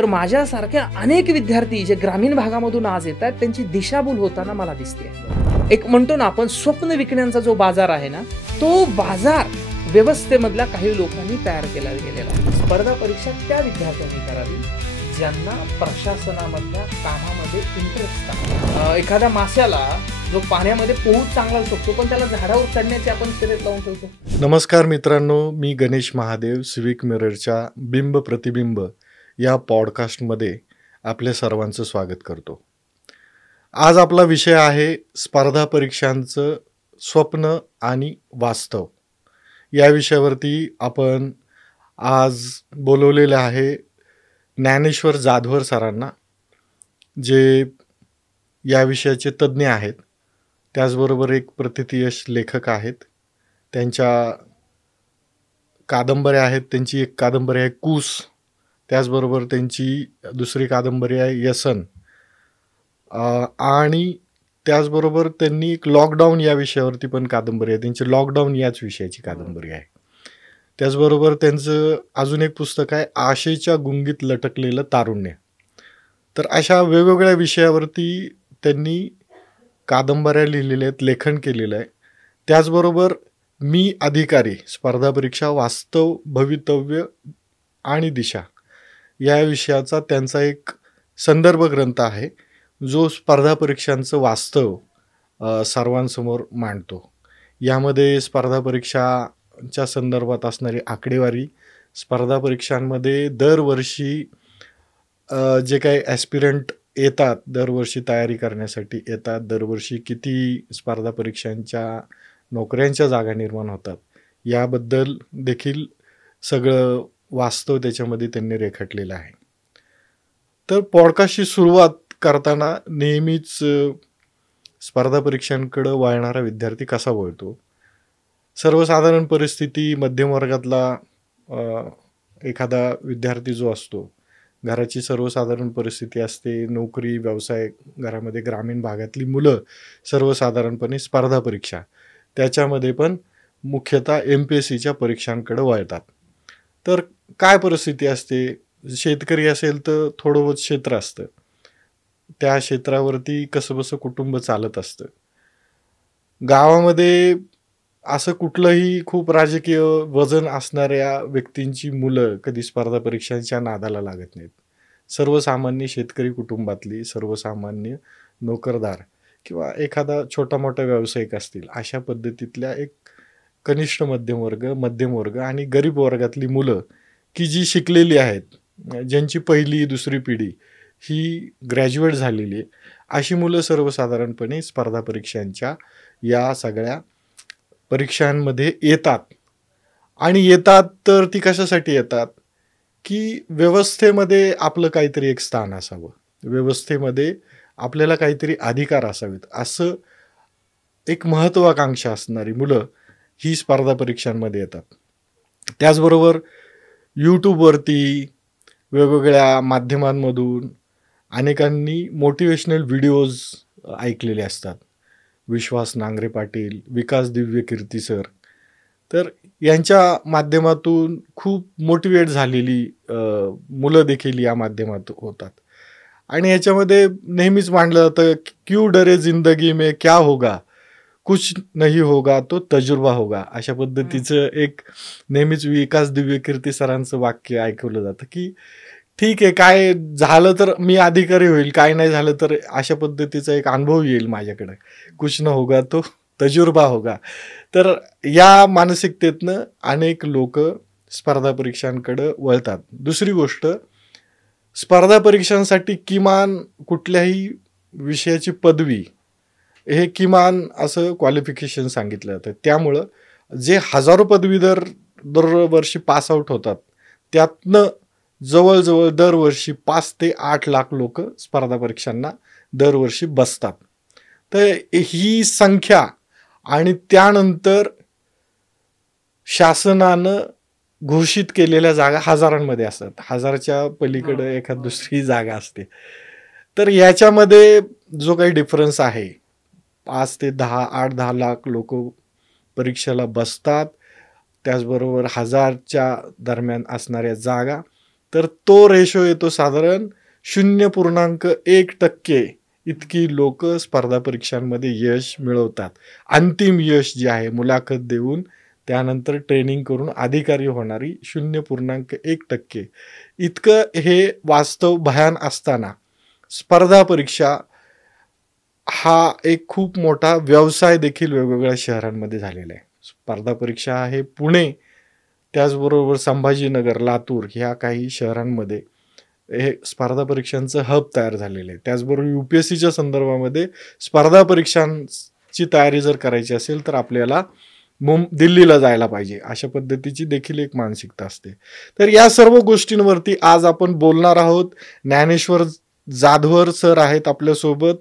तर माझ्यासारख्या अनेक विद्यार्थी जे ग्रामीण भागामधून आज येत आहेत त्यांची दिशाभूल होताना मला दिसते. एक म्हणतो ना आपण स्वप्न विकण्याचा जो बाजार आहे ना, तो बाजार व्यवस्थेमधल्या काही लोकांनी तयार केला गेलेला आहे. स्पर्धा परीक्षा त्या विद्यार्थ्यांनी करावी ज्यांना प्रशासनामधल्या कामामध्ये इंटरेस्ट आहे. एखाद्या माश्याला जो पाण्यामध्ये पोहू चांगला शकतो पण त्याला झाडावर चढण्याची आपण शर्यत लावून ठेवतो. नमस्कार मित्रांनो, मी गणेश महादेव सिविक मिररच्या बिंब प्रतिबिंब या पॉडकास्टमध्ये आपल्या सर्वांचं स्वागत करतो. आज आपला विषय आहे स्पर्धा परीक्षांचं स्वप्न आणि वास्तव. या विषयावरती आपण आज बोलवलेलं आहे ज्ञानेश्वर जाधवर सरांना, जे या विषयाचे तज्ज्ञ आहेत. त्याचबरोबर एक प्रथितयश लेखक आहेत. त्यांच्या कादंबऱ्या आहेत. त्यांची एक कादंबरी आहे कूस, त्याचबरोबर त्यांची दुसरी कादंबरी आहे व्यसन, आणि त्याचबरोबर त्यांनी एक लॉकडाऊन या विषयावरती पण कादंबरी आहे. त्यांची लॉकडाऊन याच विषयाची कादंबरी आहे. त्याचबरोबर त्यांचं अजून एक पुस्तक आहे आशेच्या गुंगीत लटकलेलं तारुण्य. तर अशा वेगवेगळ्या विषयावरती त्यांनी कादंबऱ्या लिहिलेल्या आहेत, लेखन केलेलं आहे. त्याचबरोबर मी अधिकारी, स्पर्धा परीक्षा, वास्तव, भवितव्य आणि दिशा या विषयाचा त्यांचा एक संदर्भ ग्रंथ आहे, जो स्पर्धा परीक्षांचं वास्तव सर्वांसमोर मांडतो. यामध्ये स्पर्धा परीक्षाच्या संदर्भात असणारी आकडेवारी, स्पर्धा परीक्षांमध्ये दरवर्षी जे काही ॲस्पिरंट येतात, दरवर्षी तयारी करण्यासाठी येतात, दरवर्षी किती स्पर्धा परीक्षांच्या नोकऱ्यांच्या जागा निर्माण होतात, याबद्दल देखील सगळं वास्तव त्याच्यामध्ये त्यांनी रेखाटलेलं आहे. तर पॉडकास्टची सुरुवात करताना नेहमीच स्पर्धा परीक्षांकडं वळणारा विद्यार्थी कसा वळतो. सर्वसाधारण परिस्थिती, मध्यम वर्गातला एखादा विद्यार्थी जो असतो, घराची सर्वसाधारण परिस्थिती असते, नोकरी, व्यवसाय, घरामध्ये ग्रामीण भागातली मुलं सर्वसाधारणपणे स्पर्धा परीक्षा, त्याच्यामध्ये पण मुख्यतः MPSCच्या परीक्षांकडे वळतात. तर काय परिस्थिती असते, शेतकरी असेल तर थोडं बहुत क्षेत्र असतं, त्या क्षेत्रावरती कसंबसं कुटुंब चालत असतं. गावामध्ये असं कुठलंही खूप राजकीय वजन असणाऱ्या व्यक्तींची मुलं कधी स्पर्धा परीक्षांच्या नादाला लागत नाहीत. सर्वसामान्य शेतकरी कुटुंबातली, सर्वसामान्य नोकरदार किंवा एखादा छोटा मोठा व्यावसायिक असतील, अशा पद्धतीतल्या एक कनिष्ठ मध्यम वर्ग आणि गरीब वर्गातली मुलं की जी शिकलेली आहेत, ज्यांची पहिली दुसरी पिढी ही ग्रॅज्युएट झालेली आहे, अशी मुलं सर्वसाधारणपणे स्पर्धा परीक्षांच्या या सगळ्या परीक्षांमध्ये येतात. आणि येतात तर ती कशासाठी येतात की व्यवस्थेमध्ये आपलं काहीतरी एक स्थान असावं, व्यवस्थेमध्ये आपल्याला काहीतरी अधिकार असावेत, असं एक महत्त्वाकांक्षा असणारी मुलं ही स्पर्धा परीक्षांमध्ये येतात. त्याचबरोबर यूट्यूबवरती, वेगवेगळ्या माध्यमांमधून अनेकांनी मोटिवेशनल व्हिडिओज ऐकलेले असतात. विश्वास नांगरे पाटील, विकास दिव्य कीर्ती सर, तर यांच्या माध्यमातून खूप मोटिवेट झालेली मुलं देखील या माध्यमातून होतात. आणि याच्यामध्ये नेहमीच मांडलं जातं, क्यू डरे जिंदगी में क्या होगा, कुछ नहीं होगा तो तजुर्बा होगा. अशा पद्धतीचं एक नेहमीच विकास दिव्य कीर्ती सरांचं वाक्य ऐकवलं जातं की ठीक आहे, काय झालं तर मी अधिकारी होईल, काय नाही झालं तर अशा पद्धतीचा एक अनुभव येईल माझ्याकडे, कुछ न होगा तो तजुर्बा होगा. तर या मानसिकतेतनं अनेक लोक स्पर्धा परीक्षांकडे वळतात. दुसरी गोष्ट, स्पर्धा परीक्षांसाठी किमान कुठल्याही विषयाची पदवी हे किमान असं क्वालिफिकेशन सांगितलं जातं. त्यामुळं जे हजारो पदवीधर दरवर्षी पासआउट होतात, त्यातनं जवळजवळ दरवर्षी 5 ते 8 लाख लोक स्पर्धा परीक्षांना दरवर्षी बसतात. तर ही संख्या आणि त्यानंतर शासनानं घोषित केलेल्या जागा हजारांमध्ये असतात, हजारच्या पलीकडे एखाद दुसरी जागा असते. तर याच्यामध्ये जो काही डिफरन्स आहे, 5 ते 8-10 लाख लोक परीक्षेला बसतात, त्याचबरोबर हजारच्या दरम्यान असणाऱ्या जागा, तर तो रेशो येतो साधारण 0.1% इतकी लोक स्पर्धा परीक्षांमध्ये यश मिळवतात. अंतिम यश जे आहे मुलाखत देऊन त्यानंतर ट्रेनिंग करून अधिकारी होणारी 0.1% इतकं हे वास्तव भयान असताना स्पर्धा परीक्षा हा एक खूप मोठा व्यवसाय देखील वेगवेगळ्या शहरांमध्ये झालेला आहे. स्पर्धा परीक्षा हे पुणे, त्याचबरोबर संभाजीनगर, लातूर ह्या काही शहरांमध्ये हे स्पर्धा परीक्षांचं हब तयार झालेलं आहे. त्याचबरोबर UPSCच्या संदर्भामध्ये स्पर्धा परीक्षांची तयारी जर करायची असेल तर आपल्याला दिल्लीला जायला पाहिजे, अशा पद्धतीची देखील एक मानसिकता असते. तर या सर्व गोष्टींवरती आज आपण बोलणार आहोत. ज्ञानेश्वर जाधवर सर आहेत आपल्यासोबत.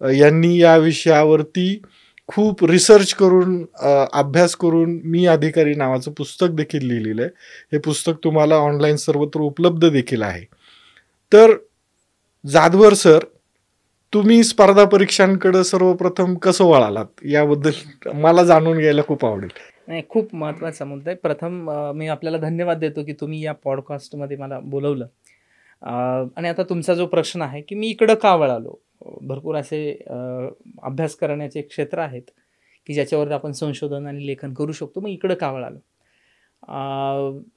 यांनी या विषयावरती खूप रिसर्च करून अभ्यास करून मी अधिकारी नावाचं पुस्तक देखील लिहिलेलं आहे. हे पुस्तक तुम्हाला ऑनलाईन सर्वत्र उपलब्ध देखील आहे. तर जाधवर सर, तुम्ही स्पर्धा परीक्षांकडे सर्वप्रथम कसं वळालात याबद्दल मला जाणून घ्यायला खूप आवडेल. नाही, खूप महत्त्वाचा मुद्दा आहे. प्रथम मी आपल्याला धन्यवाद देतो की तुम्ही या पॉडकास्टमध्ये मला बोलवलं. आणि आता तुमचा जो प्रश्न आहे की मी इकडं का वळालो, भरपूर असे अभ्यास करण्याचे क्षेत्र आहेत की ज्याच्यावर आपण संशोधन आणि लेखन करू शकतो. मग इकडं का वळालो,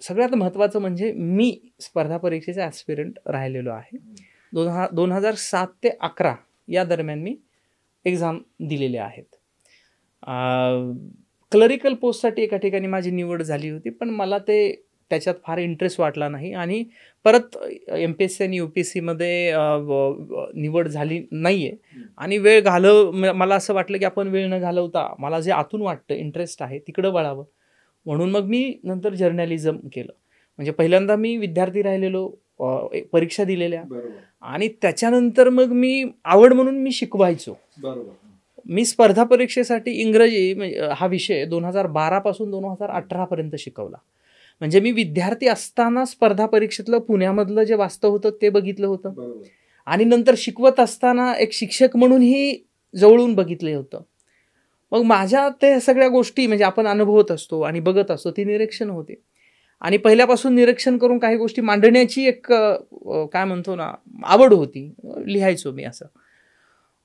सगळ्यात महत्त्वाचं म्हणजे मी स्पर्धा परीक्षेचे ॲस्पिरंट राहिलेलो आहे. 2007 ते 11 या दरम्यान मी एक्झाम दिलेले आहेत. क्लरिकल पोस्टसाठी एका ठिकाणी माझी निवड झाली होती, पण मला त्याच्यात फार इंटरेस्ट वाटला नाही आणि परत MPSC आणि UPSCमध्ये निवड झाली नाही आहे. आणि मला असं वाटलं की आपण वेळ न घालवता मला जे आतून वाटतं, इंटरेस्ट आहे तिकडं वळावं. म्हणून मग मी नंतर जर्नलिझम केलं. म्हणजे पहिल्यांदा मी विद्यार्थी राहिलेलो, परीक्षा दिलेल्या, आणि त्याच्यानंतर मग मी आवड म्हणून मी शिकवायचो. मी स्पर्धा परीक्षेसाठी इंग्रजी हा विषय 2012 पासून 2018 पर्यंत शिकवला. म्हणजे मी विद्यार्थी असताना स्पर्धा परीक्षेतलं पुण्यामधलं जे वास्तव होतं ते बघितलं होतं, आणि नंतर शिकवत असताना एक शिक्षक म्हणूनही जवळून बघितले होतं. मग माझ्या ते सगळ्या गोष्टी म्हणजे आपण अनुभवत असतो आणि बघत असतो, ती निरीक्षण होते. आणि पहिल्यापासून निरीक्षण करून काही गोष्टी मांडण्याची एक काय म्हणतो ना आवड होती, लिहायचो मी असं.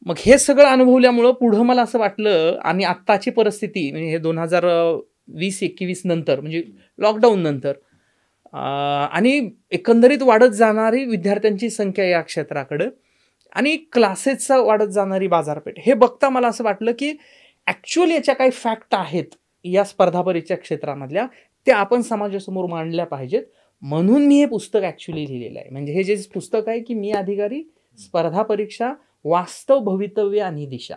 मग हे सगळं अनुभवल्यामुळं पुढं मला असं वाटलं, आणि आत्ताची परिस्थिती म्हणजे हे 2020-21 नंतर म्हणजे लॉकडाऊन नंतर आणि एकंदरीत वाढत जाणारी विद्यार्थ्यांची संख्या या क्षेत्राकडं आणि क्लासेसचा वाढत जाणारी बाजारपेठ, हे बघता मला असं वाटलं की ॲक्च्युअली याच्या काही फॅक्ट आहेत या स्पर्धा परीक्षा क्षेत्रामधल्या, त्या आपण समाजासमोर मांडल्या पाहिजेत. म्हणून मी हे पुस्तक ॲक्च्युअली लिहिलेलं आहे. म्हणजे हे जे पुस्तक आहे की मी अधिकारी, स्पर्धा परीक्षा, वास्तव, भवितव्य आणि दिशा.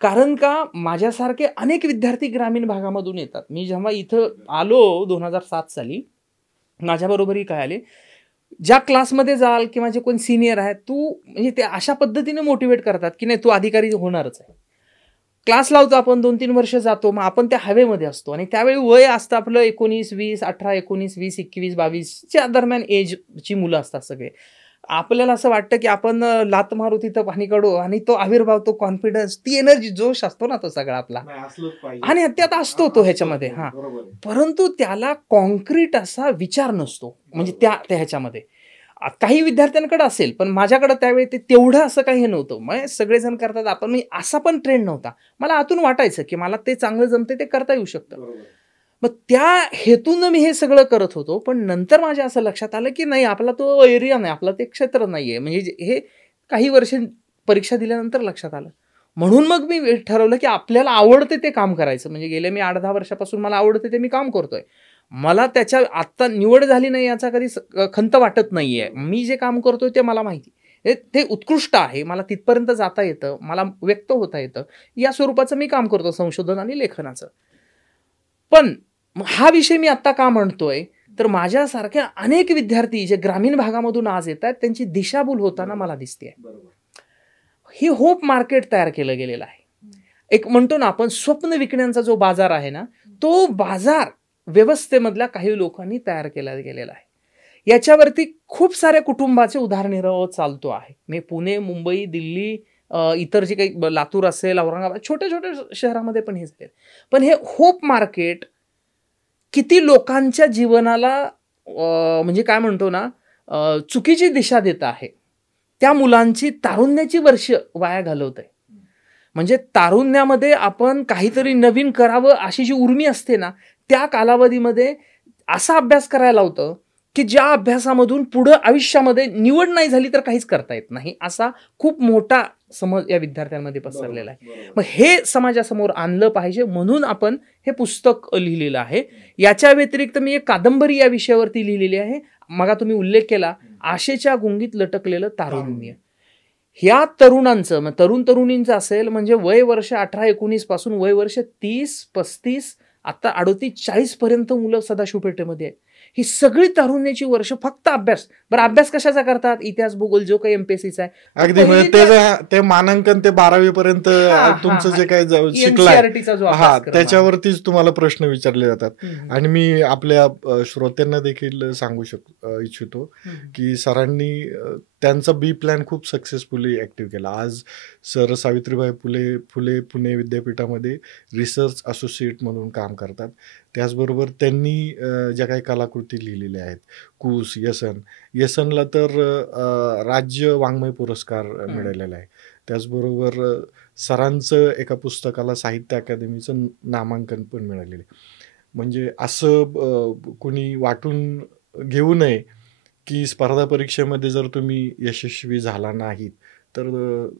कारण का माझ्यासारखे अनेक विद्यार्थी ग्रामीण भागामधून येतात. मी जेव्हा इथं आलो 2007 साली, माझ्याबरोबरही काय आले, ज्या क्लासमध्ये जाल किंवा जे कोणी सिनियर आहेत, तू म्हणजे ते अशा पद्धतीने मोटिवेट करतात की नाही तू अधिकारी होणारच आहे. क्लास लावतो आपण, 2-3 वर्ष जातो, मग आपण त्या हवेमध्ये असतो आणि त्यावेळी वय असतं आपलं 19, 20, 18, 19, 20, 21, 22च्या दरम्यान एजची मुलं असतात सगळे. आपल्याला असं वाटतं की आपण लात मारू तिथं पाणी काढू, आणि तो आविर्भाव, तो कॉन्फिडन्स, ती एनर्जी, जोश असतो ना तो सगळा आपला, आणि त्यात असतो तो ह्याच्यामध्ये. हा, परंतु त्याला कॉन्क्रीट असा विचार नसतो. म्हणजे त्या ह्याच्यामध्ये काही विद्यार्थ्यांकडे असेल, पण माझ्याकडे त्यावेळी तेवढं असं काही हे नव्हतं. मग सगळेजण करतात, आपण मी असा पण ट्रेंड नव्हता. मला आतून वाटायचं की मला ते चांगलं जमते, ते करता येऊ शकतं. मग त्या हेतून मी हे सगळं करत होतो. पण नंतर माझ्या असं लक्षात आलं की नाही, आपला तो एरिया नाही, आपला ते क्षेत्र नाही आहे. म्हणजे हे काही वर्ष परीक्षा दिल्यानंतर लक्षात आलं. म्हणून मग मी ठरवलं की आपल्याला आवडते ते काम करायचं. म्हणजे गेले मी 8-10 वर्षापासून मला आवडते ते मी काम करतोय. मला त्याच्या आत्ता निवड झाली नाही याचा कधी खंत वाटत नाही आहे. मी जे काम करतोय ते मला माहिती, ते उत्कृष्ट आहे, मला तिथपर्यंत जाता येतं, मला व्यक्त होता येतं, या स्वरूपाचं मी काम करतो, संशोधन आणि लेखनाचं. पण हा विषय मी आत्ता का म्हणतोय, तर माझ्यासारख्या अनेक विद्यार्थी जे ग्रामीण भागामधून आज येत आहेत, त्यांची दिशाभूल होताना मला दिसते. ही होप मार्केट तयार केलं गेलेलं आहे. एक म्हणतो ना आपण स्वप्न विकण्याचा जो बाजार आहे ना, तो बाजार व्यवस्थेमधल्या काही लोकांनी तयार केला गेलेला आहे. याच्यावरती खूप साऱ्या कुटुंबाचे उदाहरणं चालतो आहे. मी पुणे, मुंबई, दिल्ली, इतर जे काही लातूर असेल, औरंगाबाद, छोट्या छोट्या शहरामध्ये पण हे झाले. पण हे होप मार्केट किती लोकांच्या जीवनाला म्हणजे काय म्हणतो ना, चुकीची दिशा देत आहे, त्या मुलांची तारुण्याची वर्ष वाया घालवत आहे. म्हणजे तारुण्यामध्ये आपण काहीतरी नवीन करावं अशी जी उर्मी असते ना, त्या कालावधीमध्ये असा अभ्यास करायला लावतं की ज्या अभ्यासामधून पुढं आयुष्यामध्ये निवड नाही झाली तर काहीच करता येत नाही, असा खूप मोठा समज या विद्यार्थ्यांमध्ये पसरलेला आहे. मग हे समाजासमोर आणलं पाहिजे म्हणून आपण हे पुस्तक लिहिलेलं आहे. याच्या व्यतिरिक्त मी एक कादंबरी या विषयावरती लिहिलेली आहे. मग तुम्ही उल्लेख केला, आशेच्या गुंगीत लटकलेलं तारुण्य. ह्या तरुणांचं, तरुण तरुणींचं असेल म्हणजे वय वर्ष 18-19 पासून वय वर्ष 30-35 आता 38-40 पर्यंत मुलं सदाशिवपेठेमध्ये आहेत. ही सगळी तारुण्याची वर्ष फक्त अभ्यास. बरं, अभ्यास कशाचा करतात? इतिहास, भूगोल, जो काही MPSCचा आहे. अगदी ते मानांकन ते 12वी पर्यंत तुमचं जे काही शिकलाय त्याच्यावरतीच तुम्हाला प्रश्न विचारले जातात. आणि मी आपल्या श्रोत्यांना देखील सांगू इच्छितो की सरांनी त्यांचा बी प्लॅन खूप सक्सेसफुली ऍक्टिव्ह केला. आज सर सावित्रीबाई फुले पुणे विद्यापीठामध्ये रिसर्च असोसिएट म्हणून काम करतात. त्याचबरोबर त्यांनी ज्या काही कलाकृती लिहिलेल्या आहेत, कूस, यसनला तर राज्य वाङ्मय पुरस्कार मिळालेला आहे. त्याचबरोबर सरांचं एका पुस्तकाला साहित्य अकादमीचं नामांकन पण मिळालेलं आहे. म्हणजे असं कुणी वाटून घेऊ नये की स्पर्धा परीक्षेमध्ये जर तुम्ही यशस्वी झाला नाहीत तर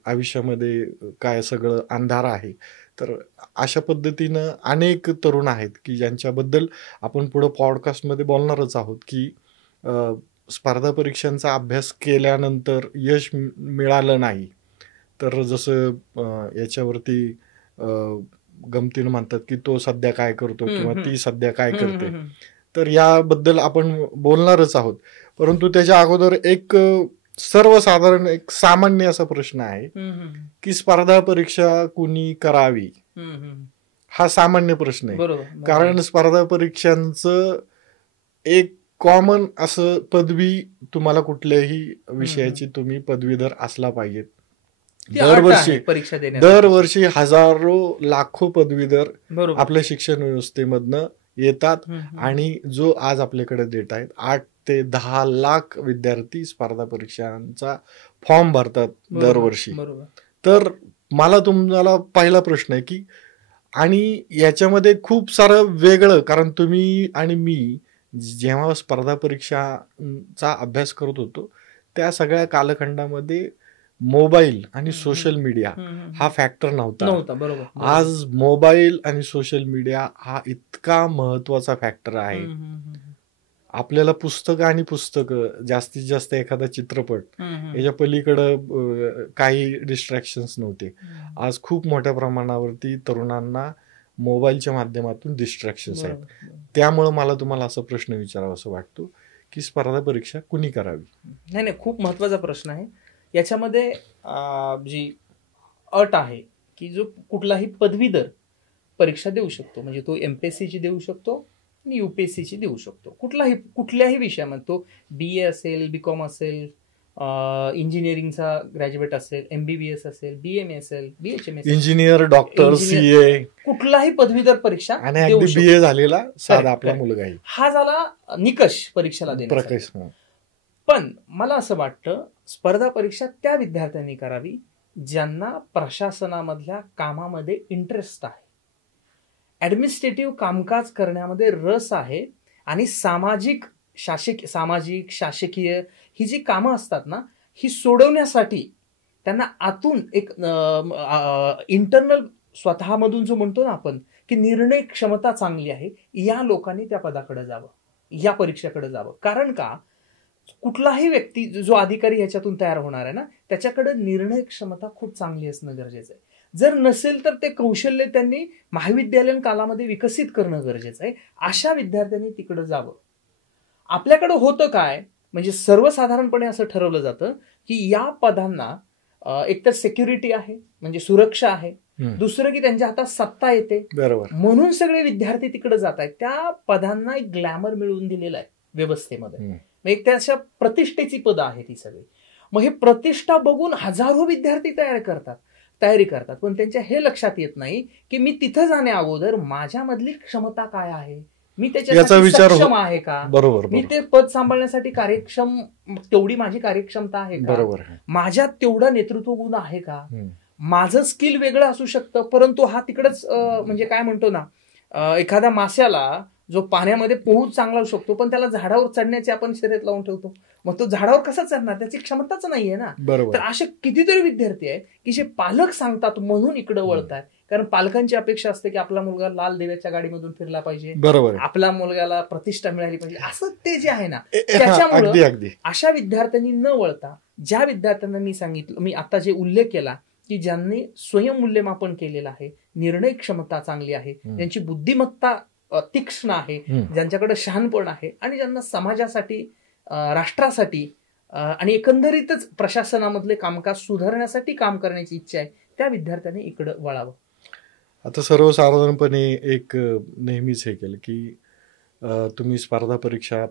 आयुष्यामध्ये काय सगळं अंधार आहे. तर अशा पद्धतीनं अनेक तरुण आहेत की ज्यांच्याबद्दल आपण पुढं पॉडकास्टमध्ये बोलणारच आहोत की स्पर्धा परीक्षांचा अभ्यास केल्यानंतर यश मिळालं नाही तर जसं याच्यावरती गमतीनं म्हणतात की तो सध्या काय करतो किंवा ती सध्या काय करते. तर याबद्दल आपण बोलणारच आहोत. परंतु त्याच्या अगोदर एक सर्वसाधारण एक सामान्य असा प्रश्न आहे की स्पर्धा परीक्षा कुणी करावी, हा सामान्य प्रश्न आहे. कारण स्पर्धा परीक्षांचं एक कॉमन असं पदवी, तुम्हाला कुठल्याही विषयाची तुम्ही पदवीधर असला पाहिजे. दरवर्षी हजारो लाखो पदवीधर आपल्या शिक्षण व्यवस्थेमधनं येतात आणि जो आज आपल्याकडे डेटा आहेत 8 ते 10 लाख विद्यार्थी स्पर्धा परीक्षांचा फॉर्म भरतात दरवर्षी. तर मला तुम्हाला पहिला प्रश्न आहे की, आणि याच्यामध्ये खूप सारं वेगळं, कारण तुम्ही आणि मी जेव्हा स्पर्धा परीक्षांचा अभ्यास करत होतो त्या सगळ्या कालखंडामध्ये मोबाईल आणि सोशल मीडिया हा फॅक्टर नव्हता. आज मोबाईल आणि सोशल मीडिया हा इतका महत्वाचा फॅक्टर आहे. आपल्याला पुस्तकं जास्तीत जास्त एखादा चित्रपट याच्या पलीकडं काही डिस्ट्रॅक्शन्स नव्हते. आज खूप मोठ्या प्रमाणावरती तरुणांना मोबाईलच्या माध्यमातून डिस्ट्रॅक्शन्स आहेत. त्यामुळे मला तुम्हाला असा प्रश्न विचारावा असं वाटतो की स्पर्धा परीक्षा कुणी करावी? नाही, खूप महत्वाचा प्रश्न आहे. याच्यामध्ये जी अट आहे की जो कुठलाही पदवीधर परीक्षा देऊ शकतो, म्हणजे तो MPSCची देऊ शकतो आणि UPSCची देऊ शकतो. कुठल्याही विषयामध्ये, तो BA असेल, BCom असेल, इंजिनिअरिंगचा ग्रॅज्युएट असेल, MBBS असेल, BMA असेल, BHM असेल, इंजिनियर, डॉक्टर, CA, कुठलाही पदवीधर परीक्षा देऊ शकतो. BA झालेला साधा आपला मुलगा आहे. हा झाला निकष परीक्षेला देण्याचा. पण मला असं वाटतं स्पर्धा परीक्षा त्या विद्यार्थ्यांनी करावी ज्यांना प्रशासनामधल्या कामामध्ये इंटरेस्ट आहे, ऍडमिनिस्ट्रेटिव्ह कामकाज करण्यामध्ये रस आहे आणि सामाजिक शासकीय ही जी कामं असतात ना, ही सोडवण्यासाठी त्यांना आतून एक इंटरनल स्वतःमधून जो म्हणतो ना आपण की निर्णय क्षमता चांगली आहे, या लोकांनी त्या पदाकडे जावं, या परीक्षेकडे जावं. कारण का, कुठलाही व्यक्ती जो अधिकारी ह्याच्यातून तयार होणार आहे ना, त्याच्याकडे निर्णय क्षमता खूप चांगली असणं गरजेचं आहे. जर नसेल तर ते कौशल्य त्यांनी महाविद्यालयीन कालामध्ये विकसित करणं गरजेचं आहे. अशा विद्यार्थ्यांनी तिकडे जावं. आपल्याकडे होतं काय, म्हणजे सर्वसाधारणपणे असं ठरवलं जातं की या पदांना एकतर सिक्युरिटी आहे, म्हणजे सुरक्षा आहे, दुसरं की त्यांच्या हातात सत्ता येते, म्हणून सगळे विद्यार्थी तिकडे जात आहेत. त्या पदांना एक ग्लॅमर मिळवून दिलेलं आहे व्यवस्थेमध्ये. एक त्याच्या प्रतिष्ठेची पदं आहे ती सगळी. मग हे प्रतिष्ठा बघून हजारो विद्यार्थी तयारी करतात, पण त्यांच्या हे लक्षात येत नाही की मी तिथं जाण्या अगोदर माझ्यामधली क्षमता काय आहे, मी याचा त्याच्यासाठी विचार सक्षम आहे का, बरोबर मी ते पद सांभाळण्यासाठी कार्यक्षम, तेवढी माझी कार्यक्षमता आहे का, बरोबर माझ्यात तेवढा नेतृत्व गुण आहे का. माझं स्किल वेगळं असू शकतं, परंतु हा तिकडच म्हणजे काय म्हणतो ना, एखाद्या माश्याला जो पाण्यामध्ये पोहूच चांगला होऊ शकतो, पण त्याला झाडावर चढण्याची आपण शर्यत लावून ठेवतो, मग तो झाडावर कसा चढणार, त्याची क्षमताच नाहीये ना. तर असे कितीतरी विद्यार्थी आहेत की जे पालक सांगतात म्हणून इकडे वळतात, कारण पालकांची अपेक्षा असते की आपला मुलगा लाल देव्याच्या गाडीमधून फिरला पाहिजे, बरोबर, आपल्या मुलग्याला प्रतिष्ठा मिळाली पाहिजे, असं ते जे आहे ना. त्याच्यामुळे अशा विद्यार्थ्यांनी न वळता ज्या विद्यार्थ्यांना मी सांगितलं, मी आता जे उल्लेख केला की ज्यांनी स्वयंमूल्यमापन केलेलं आहे, निर्णय क्षमता चांगली आहे, ज्यांची बुद्धिमत्ता तीक्ष्ण आहे, ज्यांच्याकडे शहाणपण आहे आणि ज्यांना समाजासाठी, राष्ट्रासाठी आणि एकंदरीतच प्रशासनामधले कामकाज सुधारण्यासाठी काम करण्याची इच्छा आहे, त्या विद्यार्थ्यांनी इकडे वळावं. आता सर्वसाधारणपणे एक नेहमीच हे केलं की तुम्ही स्पर्धा परीक्षा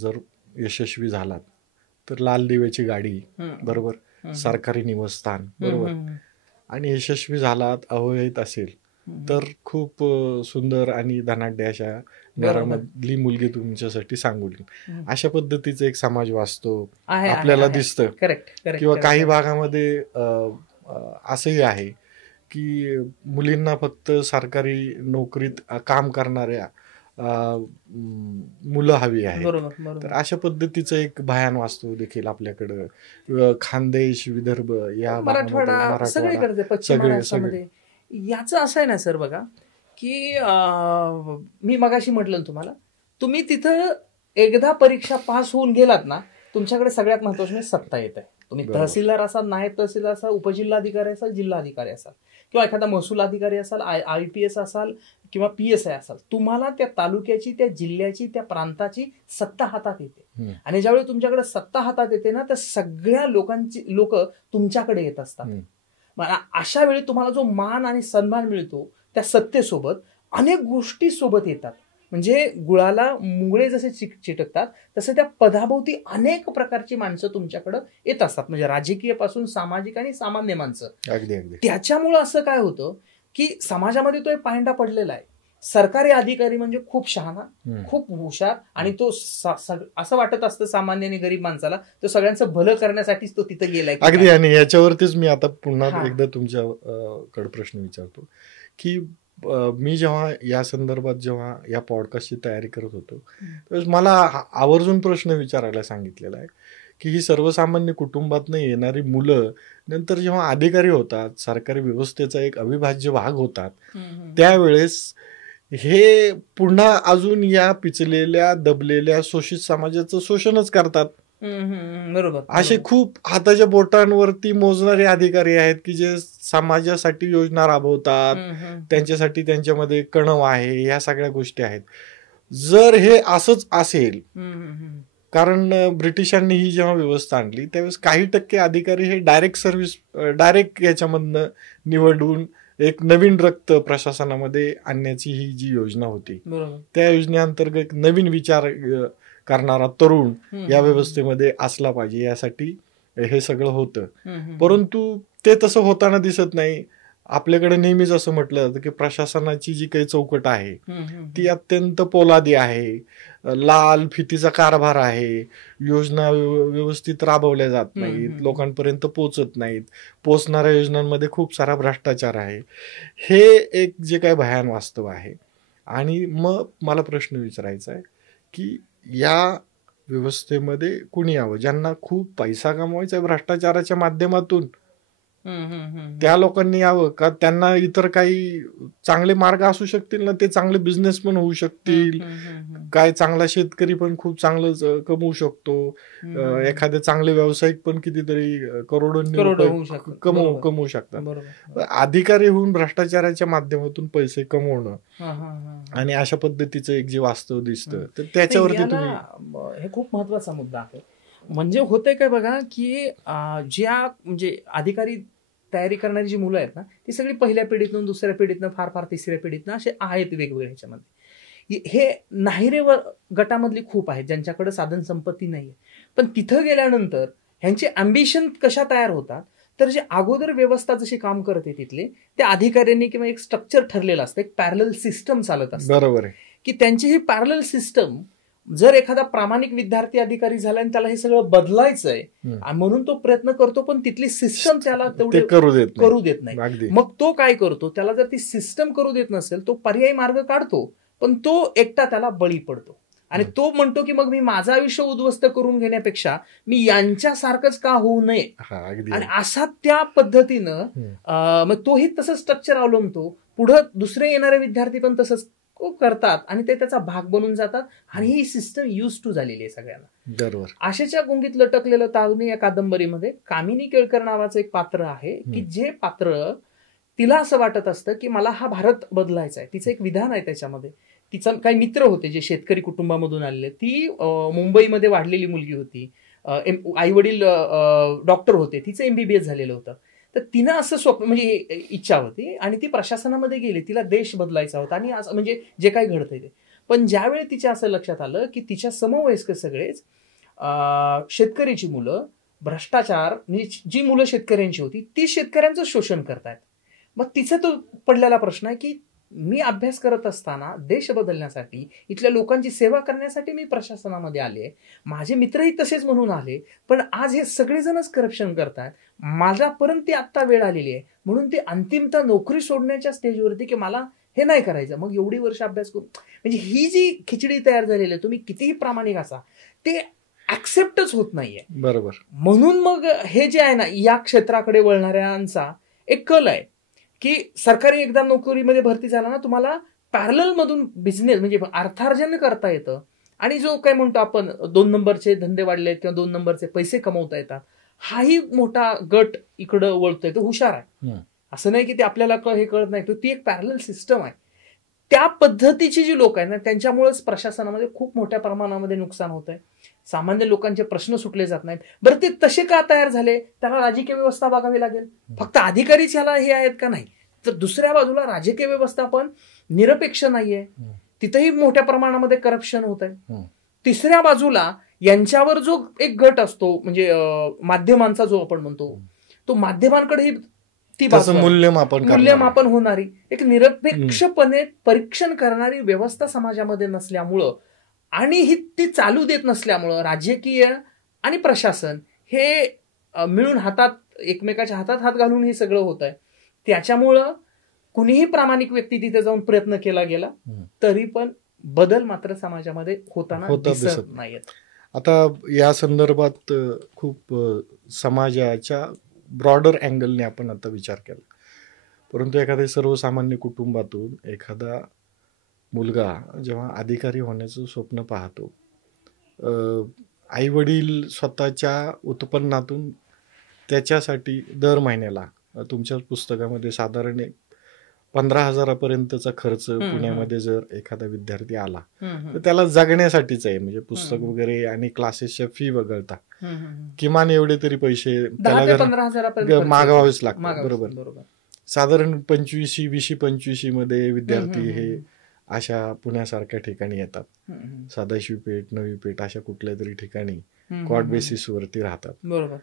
जर यशस्वी झालात तर लाल दिव्याची गाडी, बरोबर, सरकारी निवासस्थान, बरोबर, आणि यशस्वी झालात, अवयत असेल तर खूप सुंदर आणि धनाढ्य अशा घरामधली मुलगी तुमच्यासाठी सांगोली, अशा पद्धतीचं एक समाज वाचतो आपल्याला दिसतं. किंवा काही भागामध्ये असंही आहे की मुलींना फक्त सरकारी नोकरीत काम करणाऱ्या मुलं हवी आहेत. तर अशा पद्धतीचं एक भयान वास्तव देखील आपल्याकडं खानदेश, विदर्भ, या मराठवाडा सगळीकडे, पश्चिम महाराष्ट्रामध्ये याचं असं आहे ना सर, बघा की मी मगाशी म्हटलं तुम्हाला, तुम्ही तिथं एकदा परीक्षा पास होऊन गेलात ना, तुमच्याकडे सगळ्यात महत्वाचं म्हणजे सत्ता येत आहे. तुम्ही तहसीलदार असाल, नायब तहसीलदार असाल, उपजिल्हाधिकारी असाल, जिल्हाधिकारी असाल, किंवा एखादा महसूल अधिकारी असाल, IPS असाल किंवा PSI असाल, तुम्हाला त्या तालुक्याची, त्या जिल्ह्याची, त्या प्रांताची सत्ता हातात येते. आणि ज्यावेळी तुमच्याकडे सत्ता हातात येते ना, तर सगळ्या लोक तुमच्याकडे येत असतात. अशा वेळी तुम्हाला जो मान आणि सन्मान मिळतो त्या सत्तेसोबत अनेक गोष्टी सोबत येतात. म्हणजे गुळाला मुंगळे जसे चिटकतात तसे त्या पदाभोवती अनेक प्रकारची माणसं तुमच्याकडे येत असतात, म्हणजे राजकीय पासून सामाजिक आणि सामान्य माणसं. त्याच्यामुळे असं काय होतं की समाजामध्ये तो एक पायंडा पडलेला आहे. सरकारी अधिकारी म्हणजे खूप शहाणा, खूप हुशार, आणि तो असं वाटत असतं सामान्य आणि गरीब माणसाला तो सगळ्यांचं भलं करण्यासाठीच तो तिथे गेलाय. अगदी. आणि याच्यावरतीच मी आता पुन्हा एकदा तुमच्याकडे प्रश्न विचारतो की मी जेव्हा या संदर्भात जेव्हा या पॉडकास्टची तयारी करत होतो तर मला आवर्जून प्रश्न विचारायला सांगितलेला आहे की ही सर्वसामान्य कुटुंबातनं येणारी मुलं नंतर जेव्हा अधिकारी होतात, सरकारी व्यवस्थेचा एक अविभाज्य भाग होतात, त्यावेळेस हे पुन्हा अजून या पिचलेल्या, दबलेल्या, शोषित समाजाचं शोषणच करतात. बरोबर. असे खूप हाताच्या बोटांवरती मोजणारे अधिकारी आहेत की जे समाजासाठी योजना राबवतात, त्यांच्यासाठी त्यांच्यामध्ये कणव आहे, या सगळ्या गोष्टी आहेत. जर हे असंच असेल, कारण ब्रिटिशांनी ही जेव्हा व्यवस्था आणली त्यावेळेस काही टक्के अधिकारी हे डायरेक्ट याच्यामधनं निवडून एक नवीन रक्त प्रशासनामध्ये आणण्याची ही जी योजना होती, त्या योजनेअंतर्गत नवीन विचार करणारा तरुण या व्यवस्थेमध्ये असला पाहिजे, यासाठी हे सगळं होतं. परंतु ते तसं होताना दिसत नाही. आपल्याकडे नेहमीच असं म्हटलं जातं की प्रशासनाची जी काही चौकट आहे ती अत्यंत पोलादी आहे, लाल फितीचा कारभार आहे, योजना व्यवस्थित राबवल्या जात नाहीत, लोकांपर्यंत पोचत नाहीत, पोचणाऱ्या योजनांमध्ये खूप सारा भ्रष्टाचार आहे. हे एक जे काय भयान वास्तव आहे. आणि मग मला प्रश्न विचारायचा आहे की या व्यवस्थेमध्ये कुणी यावं, ज्यांना खूप पैसा कमवायचा आहे भ्रष्टाचाराच्या माध्यमातून, त्या लोकांनी यावं का? त्यांना इतर काही चांगले मार्ग असू शकतील ना, ते चांगले बिझनेसमॅन होऊ शकतील, काय चांगला शेतकरी पण खूप चांगलं कमवू शकतो, एखादे चांगले व्यावसायिक पण कितीतरी करोडोंनी कमवू शकतात. अधिकारी होऊन भ्रष्टाचाराच्या माध्यमातून पैसे कमवणं आणि अशा पद्धतीचं एक जे वास्तव दिसतं, तर त्याच्यावरती तुम्ही, हे खूप महत्वाचा मुद्दा आहे. म्हणजे होतंय काय बघा की ज्या म्हणजे अधिकारी तयारी करणारी जी मुलं आहेत ना, ती सगळी पहिल्या पिढीतून, दुसऱ्या पिढीतनं, फार फार तिसऱ्या पिढीतनं असे आहेत वेगवेगळ्या ह्याच्यामध्ये. हे नाहिरे गटामधली खूप आहेत ज्यांच्याकडे साधन संपत्ती नाहीये, पण तिथं गेल्यानंतर ह्यांचे अम्बिशन कशा तयार होतात, तर जे अगोदर व्यवस्था जशी काम करते तिथले त्या अधिकाऱ्यांनी किंवा एक स्ट्रक्चर ठरलेलं असतं, एक पॅरलल सिस्टम चालत असतं. बरोबर आहे की त्यांची ही पॅरलल सिस्टम, जर एखादा प्रामाणिक विद्यार्थी अधिकारी झाला आणि त्याला हे सगळं बदलायचंय म्हणून तो प्रयत्न करतो, पण तिथली सिस्टम त्याला तेवढे करू देत नाही. मग तो काय करतो, त्याला जर ती सिस्टम करू देत नसेल, तो पर्यायी मार्ग काढतो, पण तो एकटा त्याला बळी पडतो. आणि तो म्हणतो की मग मी माझं आयुष्य उद्ध्वस्त करून घेण्यापेक्षा मी यांच्यासारखंच का होऊ नये, आणि असा त्या पद्धतीनं मग तोही तसं स्ट्रक्चर अवलंबतो. पुढं दुसरे येणारे विद्यार्थी पण तसंच करतात आणि ते त्याचा भाग बनून जातात, आणि ही सिस्टम यूज टू झालेली आहे सगळ्यांना. बरोबर. आशेच्या गुंगीत लटकलेलं तारुणी या कादंबरीमध्ये कामिनी केळकर नावाचं एक पात्र आहे की जे पात्र, तिला असं वाटत असतं की मला हा भारत बदलायचा आहे. तिचं एक विधान आहे त्याच्यामध्ये. तिचा काही मित्र होते जे शेतकरी कुटुंबामधून आलेले. ती मुंबईमध्ये वाढलेली मुलगी होती. आई वडील डॉक्टर होते. तिचं MBBS झालेलं होतं. तर तिनं असं स्वप्न, म्हणजे इच्छा होती, आणि ती प्रशासनामध्ये गेली. तिला देश बदलायचा होता आणि असं म्हणजे जे काही घडतंय ते. पण ज्यावेळी तिच्या असं लक्षात आलं की तिच्या समवयस्क सगळेच शेतकऱ्याची मुलं भ्रष्टाचार, म्हणजे जी मुलं शेतकऱ्यांची होती ती शेतकऱ्यांचं शोषण करतायत. मग तिचा तो पडलेला प्रश्न आहे की मी अभ्यास करत असताना देश बदलण्यासाठी, इथल्या लोकांची सेवा करण्यासाठी मी प्रशासनामध्ये आले, माझे मित्रही तसेच म्हणून आले, पण आज हे सगळेजणच करप्शन करतात. माझ्यापर्यंत ती आत्ता वेळ आलेली आहे, म्हणून ती अंतिमतः नोकरी सोडण्याच्या स्टेजवरती की मला हे नाही करायचं. मग एवढी वर्ष अभ्यास करून, म्हणजे ही जी खिचडी तयार झालेली आहे, तुम्ही कितीही प्रामाणिक असा, ते ऍक्सेप्टच होत नाहीये. बरोबर. म्हणून मग हे जे आहे ना, या क्षेत्राकडे वळणाऱ्यांचा एक कल आहे की सरकारी एकदा नोकरीमध्ये भरती झाला ना, तुम्हाला पॅरलल मधून बिझनेस म्हणजे अर्थार्जन करता येतं, आणि जो काय म्हणतो आपण 2 नंबरचे धंदे वाढले किंवा 2 नंबरचे पैसे कमवता येतात, हाही मोठा गट इकडं वळतोय. तो हुशार आहे, असं नाही की ते आपल्याला हे कळत नाही. तो ती एक पॅरलल सिस्टम आहे. त्या पद्धतीची जी लोक आहेत ना, त्यांच्यामुळेच प्रशासनामध्ये खूप मोठ्या प्रमाणामध्ये नुकसान होत आहे. सामान्य लोकांचे प्रश्न सुटले जात नाहीत. बरं, ते तसे का तयार झाले, त्याला राजकीय व्यवस्था बघावी लागेल. फक्त अधिकारीच ह्याला हे आहेत का, नाही. तर दुसऱ्या बाजूला राजकीय व्यवस्था पण निरपेक्ष नाहीये, तिथेही मोठ्या प्रमाणामध्ये करप्शन होत आहे. तिसऱ्या बाजूला यांच्यावर जो एक गट असतो, म्हणजे माध्यमांचा जो आपण म्हणतो, तो माध्यमांकडेही ती मूल्यमापन होणारी एक निरपेक्षपणे परीक्षण करणारी व्यवस्था समाजामध्ये नसल्यामुळं, आणि ही ती चालू देत नसल्यामुळं राजकीय आणि प्रशासन हे मिळून एकमेकाच्या हातात हात घालून हे सगळं होत आहे. त्याच्यामुळं कुणीही प्रामाणिक व्यक्ती तिथे जाऊन प्रयत्न केला गेला तरी पण बदल मात्र समाजामध्ये होताना दिसत नाहीत. आता या संदर्भात खूप समाजाच्या ब्रॉडर अँगलने आपण आता विचार केला, परंतु एखाद्या सर्वसामान्य कुटुंबातून एखादा मुलगा जेव्हा अधिकारी होण्याचं स्वप्न पाहतो, आई वडील स्वतःच्या उत्पन्नातून त्याच्यासाठी दर महिन्याला, तुमच्या पुस्तकामध्ये साधारण 15,000 खर्च पुण्यामध्ये जर एखादा विद्यार्थी आला तर त्याला जगण्यासाठीच आहे, म्हणजे पुस्तक वगैरे आणि क्लासेसच्या फी वगळता किमान एवढे तरी पैसे त्याला मागवावेच लागतात. बरोबर. साधारण 25-20 मध्ये विद्यार्थी हे अशा पुण्यासारख्या ठिकाणी येतात. सदाशिवपेठ, नवी पेठ अशा कुठल्या तरी ठिकाणी क्वाड बेसिस वरती राहतात. बरोबर.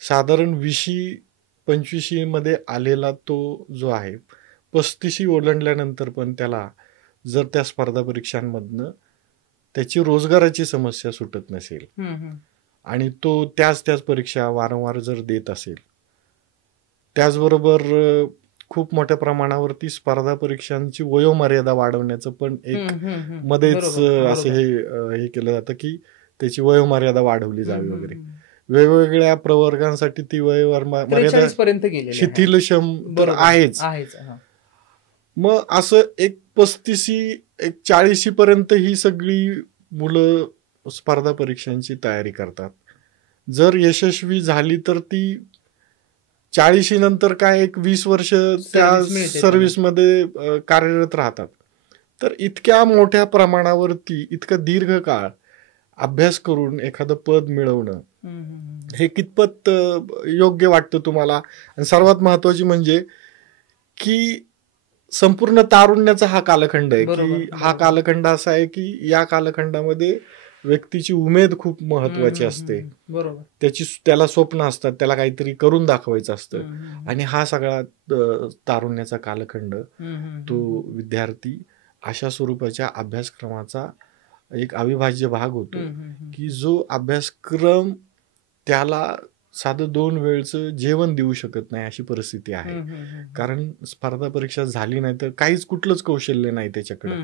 साधारण 20-25 मध्ये आलेला तो जो आहे 35 ओलांडल्यानंतर पण त्याला जर त्या स्पर्धा परीक्षांमधनं त्याची रोजगाराची समस्या सुटत नसेल आणि तो त्याच परीक्षा वारंवार जर देत असेल, त्याचबरोबर खूप मोठ्या प्रमाणावरती स्पर्धा परीक्षांची वयोमर्यादा वाढवण्याचं पण एक मध्येच असं हे केलं जातं की त्याची वयोमर्यादा वाढवली जावी वगैरे. वेगवेगळ्या प्रवर्गांसाठी ती वयोमर्यादा शिथिलक्षम तर आहेच. मग असं एक 35-40 पर्यंत ही सगळी मुलं स्पर्धा परीक्षांची तयारी करतात. जर यशस्वी झाली तर ती 40 नंतर काय एक 20 वर्ष त्या सर्व्हिसमध्ये कार्यरत राहतात. तर इतक्या मोठ्या प्रमाणावरती इतका दीर्घ काळ अभ्यास करून एखादं पद मिळवणं हे कितपत योग्य वाटतं तुम्हाला? आणि सर्वात महत्वाची म्हणजे की संपूर्ण तारुण्याचा हा कालखंड आहे की हा कालखंड असा आहे की या कालखंडामध्ये व्यक्तीची उमेद खूप महत्वाची असते. त्याला स्वप्न असतात, त्याला काहीतरी करून दाखवायचं असतं. आणि हा सगळा तारुण्याचा कालखंड तो विद्यार्थी अशा स्वरूपाच्या अभ्यासक्रमाचा एक अविभाज्य भाग होतो, की जो अभ्यासक्रम त्याला साधं 2 वेळचं जेवण देऊ शकत नाही अशी परिस्थिती आहे. कारण स्पर्धा परीक्षा झाली नाही तर काहीच कुठलंच कौशल्य नाही त्याच्याकडे.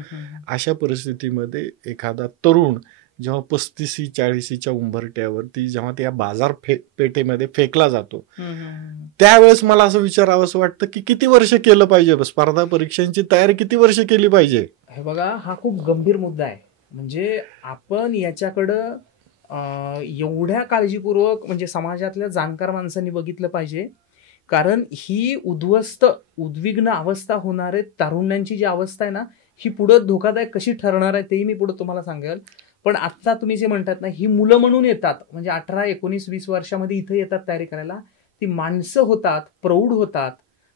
अशा परिस्थितीमध्ये एखादा तरुण जेव्हा 35-40च्या उंबरठ्यावरती जेव्हा त्या बाजार पेठेमध्ये फेकला जातो, त्यावेळेस मला असं विचारावंसं वाटतं की किती वर्ष केलं पाहिजे, स्पर्धा परीक्षांची तयारी किती वर्ष केली पाहिजे. हे बघा, हा खूप गंभीर मुद्दा आहे. म्हणजे आपण याच्याकडं एवढ्या काळजीपूर्वक म्हणजे समाजातल्या जाणकार माणसांनी बघितलं पाहिजे. कारण ही उद्विग्न अवस्था होणारे तारुण्यांची जी अवस्था आहे ना, ही पुढे धोकादायक कशी ठरणार आहे तेही मी पुढे तुम्हाला सांगेल. पण आता तुम्ही जे म्हणतात ना, ही मुलं म्हणून येतात, म्हणजे 18, 19, 20 वर्षामध्ये इथं येतात तयारी करायला, ती माणसं होतात, प्रौढ होतात.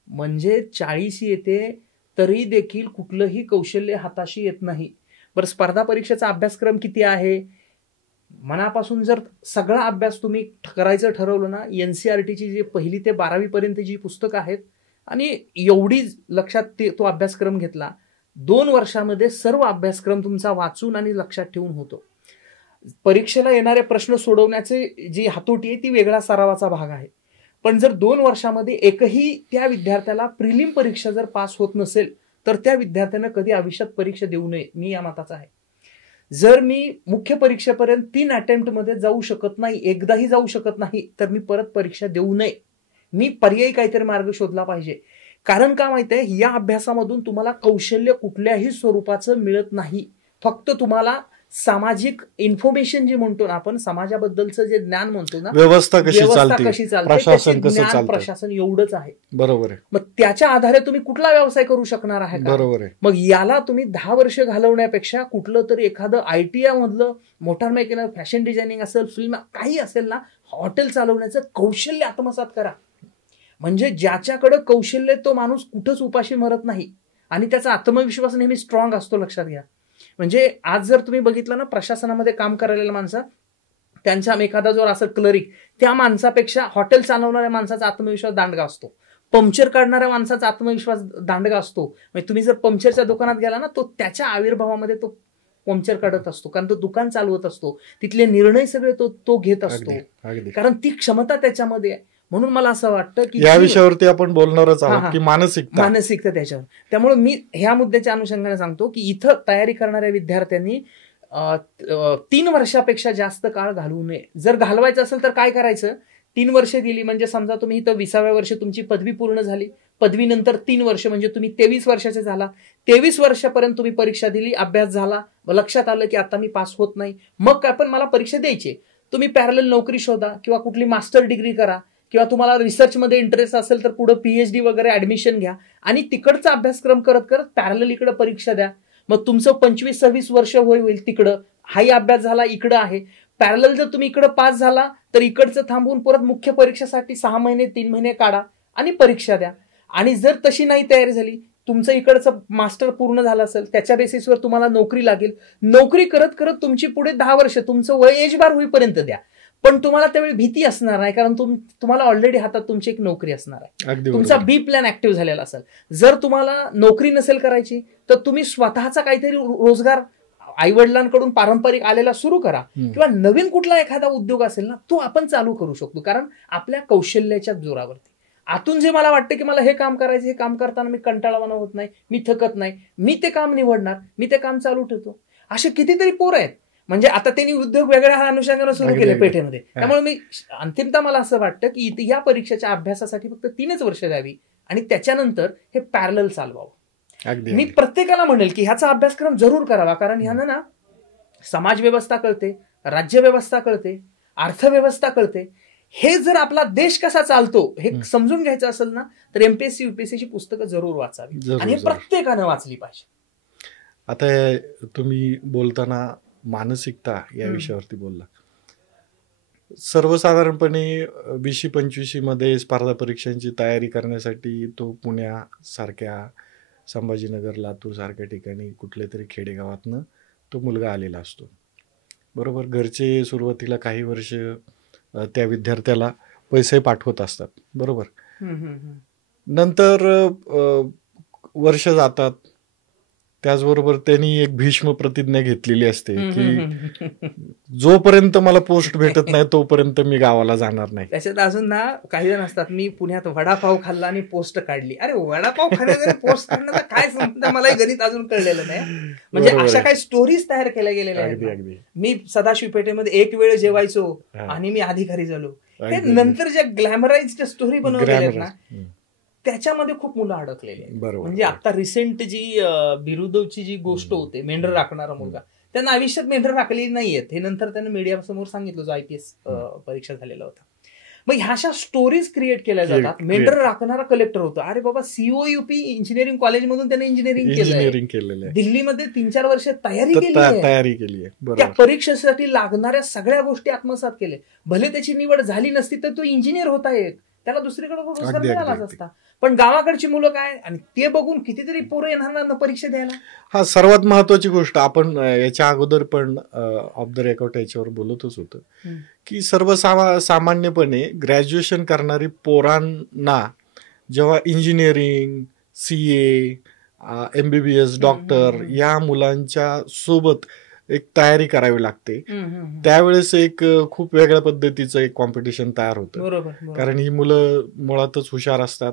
म्हणजे 40 येते तरी देखील कुठलंही कौशल्य हाताशी येत नाही. बरं, स्पर्धा परीक्षेचा अभ्यासक्रम किती आहे? मनापासून जर सगळा अभ्यास तुम्ही करायचं ठरवलं ना, NCERTची जी 1ली ते 12वी पर्यंत जी पुस्तकं आहेत आणि एवढी लक्षात तो अभ्यासक्रम घेतला, 2 वर्षामध्ये सर्व अभ्यासक्रम तुमचा वाचून आणि लक्षात ठेवून होतो. परीक्षेला येणारे प्रश्न सोडवण्याचे जी हातोटी आहे ती वेगळा सरावाचा भाग आहे. पण जर 2 वर्षामध्ये एकही त्या विद्यार्थ्याला प्रिलिम परीक्षा जर पास होत नसेल तर त्या विद्यार्थ्यानं कधी आयुष्यात परीक्षा देऊ नये, मी या मताचा आहे. जर मी मुख्य परीक्षेपर्यंत 3 अटेम्प्टमध्ये जाऊ शकत नाही, एकदाही जाऊ शकत नाही, तर मी परत परीक्षा देऊ नये. मी पर्यायी काहीतरी मार्ग शोधला पाहिजे. कारण का माहिती आहे, या अभ्यासामधून तुम्हाला कौशल्य कुठल्याही स्वरूपाचं मिळत नाही. फक्त तुम्हाला सामाजिक इन्फॉर्मेशन जे म्हणतो ना आपण, समाजाबद्दलचं जे ज्ञान म्हणतो ना, व्यवस्था कशी चालते, प्रशासन कसं चालतं, प्रशासन एवढंच आहे. बरोबर आहे. मग त्याच्या आधारे तुम्ही कुठला व्यवसाय करू शकणार आहे का? बरोबर आहे. मग याला तुम्ही 10 वर्ष घालवण्यापेक्षा कुठलं तरी एखादं ITI मधलं मोटार मेकॅनिक, फॅशन डिझायनिंग असेल, फिल्म काही असेल ना, हॉटेल चालवण्याचं कौशल्य आत्मसात करा. म्हणजे ज्याच्याकडे कौशल्य तो माणूस कुठंच उपाशी मरत नाही आणि त्याचा आत्मविश्वास नेहमी स्ट्रॉंग असतो, लक्षात घ्या. म्हणजे आज जर तुम्ही बघितलं ना, प्रशासनामध्ये काम करायला माणसं, त्यांच्या एखादा जो असं क्लरिक, त्या माणसापेक्षा हॉटेल चालवणाऱ्या माणसाचा आत्मविश्वास दांडगा असतो. पंक्चर काढणाऱ्या माणसाचा आत्मविश्वास दांडगा असतो. म्हणजे तुम्ही जर पंक्चरच्या दुकानात गेला ना, तो त्याच्या आविर्भावामध्ये तो पंक्चर काढत असतो, कारण तो दुकान चालवत असतो, तिथले निर्णय सगळे तो घेत असतो, कारण ती क्षमता त्याच्यामध्ये आहे. म्हणून मला असं वाटतं की या विषयावरती आपण बोलणारच आहोत की मानसिकता त्याच्यावर. त्यामुळे मी ह्या मुद्द्याच्या अनुषंगाने सांगतो की इथं तयारी करणाऱ्या विद्यार्थ्यांनी 3 वर्षापेक्षा जास्त काळ घालवू नये. जर घालवायचं असेल तर काय करायचं, 3 वर्ष दिली म्हणजे समजा तुम्ही इथं 20व्या वर्षी तुमची पदवी पूर्ण झाली, पदवीनंतर 3 वर्ष म्हणजे तुम्ही 23 वर्षाचे झाला, 23 वर्षापर्यंत तुम्ही परीक्षा दिली, अभ्यास झाला, लक्षात आलं की आता मी पास होत नाही, मग काय पण मला परीक्षा द्यायची, तुम्ही पॅरलल नोकरी शोधा किंवा कुठली मास्टर डिग्री करा किंवा तुम्हाला रिसर्चमध्ये इंटरेस्ट असेल तर पुढे PhD वगैरे ऍडमिशन घ्या आणि तिकडचा अभ्यासक्रम करत करत पॅरलल इकडे परीक्षा द्या. मग तुमचं 25-26 वर्ष होईल, तिकडं हाही अभ्यास झाला, इकडं आहे पॅरलल. जर तुम्ही इकडं पास झाला तर इकडचं थांबून परत मुख्य परीक्षेसाठी 6 महिने 3 महिने काढा आणि परीक्षा द्या. आणि जर तशी नाही तयारी झाली, तुमचं इकडचं मास्टर पूर्ण झालं असेल, त्याच्या बेसिसवर तुम्हाला नोकरी लागेल, नोकरी करत करत तुमची पुढे 10 वर्ष तुमचं वय एज बार होईपर्यंत द्या. पण तुम्हाला त्यावेळी भीती असणार नाही, कारण तुम्हाला ऑलरेडी हातात तुमची एक नोकरी असणार आहे, तुमचा बी प्लॅन ऍक्टिव्ह झालेला असेल. जर तुम्हाला नोकरी नसेल करायची तर तुम्ही स्वतःचा काहीतरी रोजगार आई वडिलांकडून पारंपरिक आलेला सुरू करा किंवा नवीन कुठला एखादा उद्योग असेल ना, तो आपण चालू करू शकतो. कारण आपल्या कौशल्याच्या जोरावरती आतून जे मला वाटतं की मला हे काम करायचं, हे काम करताना मी कंटाळवाणा होत नाही, मी थकत नाही, मी ते काम निवडणार, मी ते काम चालू ठेवतो. असे कितीतरी पोरं आहेत. म्हणजे आता त्यांनी उद्योग वेगळ्या अनुषंगाने सुरू केले पेठेमध्ये. त्यामुळे मी अंतिमता मला असं वाटतं की या परीक्षेच्या अभ्यासासाठी फक्त 3च वर्ष द्यावी आणि त्याच्यानंतर हे पॅरलल चालवावं. मी प्रत्येकाला म्हणेल की ह्याचा अभ्यासक्रम जरूर करावा, कारण ह्यानं ना समाज व्यवस्था कळते, राज्य व्यवस्था कळते, अर्थव्यवस्था कळते. हे जर आपला देश कसा चालतो हे समजून घ्यायचं असेल ना, तर MPSC UPSCची पुस्तकं जरूर वाचावी आणि हे प्रत्येकानं वाचली पाहिजे. आता तुम्ही बोलताना मानसिकता या विषयावरती बोलला. सर्वसाधारणपणे 20-25 मध्ये स्पर्धा परीक्षांची तयारी करण्यासाठी तो पुण्यासारख्या, संभाजीनगर, लातूर सारख्या ठिकाणी कुठल्या तरी खेडेगावातनं तो मुलगा आलेला असतो. बरोबर, घरचे सुरुवातीला काही वर्ष त्या विद्यार्थ्याला पैसे पाठवत असतात. बरोबर, नंतर वर्ष जातात, त्याचबरोबर त्यांनी एक भीष्म प्रतिज्ञा घेतलेली असते की जोपर्यंत मला पोस्ट भेटत नाही तोपर्यंत मी गावाला जाणार नाही. त्याच्यात अजून ना काही जण असतात, मी पुण्यात वडापाव खाल्ला आणि पोस्ट काढली. अरे वडापाव खाण्याचा पोस्ट काढण्याचा काय संबंध, मला गणित अजून कळलेलं नाही. म्हणजे अशा काही स्टोरीज तयार केल्या गेलेल्या आहेत. मी सदाशिव पेठेमध्ये एक वेळ जेवायचो आणि मी अधिकारी झालो. ते नंतर ज्या ग्लॅमराइज्ड स्टोरी बनवलेल्या ना त्याच्यामध्ये खूप मुलं अडकलेली आहेत. म्हणजे आता रिसेंट जी बिरुदवची जी गोष्ट होते, मेंढर राखणारा मुलगा, त्यांना आयुष्यात मेंढर राखलेली नाहीयेत, हे नंतर त्यांना मीडिया समोर सांगितलं, जो IPS परीक्षा झालेला होता. मग ह्या अशा स्टोरीज क्रिएट केल्या जातात. मेंढर राखणारा कलेक्टर होता, अरे बाबा COUP इंजिनिअरिंग कॉलेजमधून त्याने इंजिनिअरिंग केलं, दिल्लीमध्ये 3-4 वर्ष तयारी केली आहे. त्या परीक्षेसाठी लागणाऱ्या सगळ्या गोष्टी आत्मसात केल्या. भले त्याची निवड झाली नसती तर तो इंजिनियर होता, एक त्याला दुसरीकडे रोजगार मिळालाच असता. पण गावाकडची मुलं काय, आणि ते बघून कितीतरी पोरं येणार ना परीक्षा द्यायला. हा सर्वात महत्वाची गोष्ट. आपण याच्या अगोदर पण ऑफ द रेकॉर्ड याच्यावर बोलतच होतो की सर्वसामान्यपणे ग्रॅज्युएशन करणारी पोरांना जेव्हा इंजिनिअरिंग, CA, MBBS, डॉक्टर या मुलांच्या सोबत एक तयारी करावी लागते, त्यावेळेस एक खूप वेगळ्या पद्धतीचं एक कॉम्पिटिशन तयार होतं. कारण ही मुलं मुळातच हुशार असतात,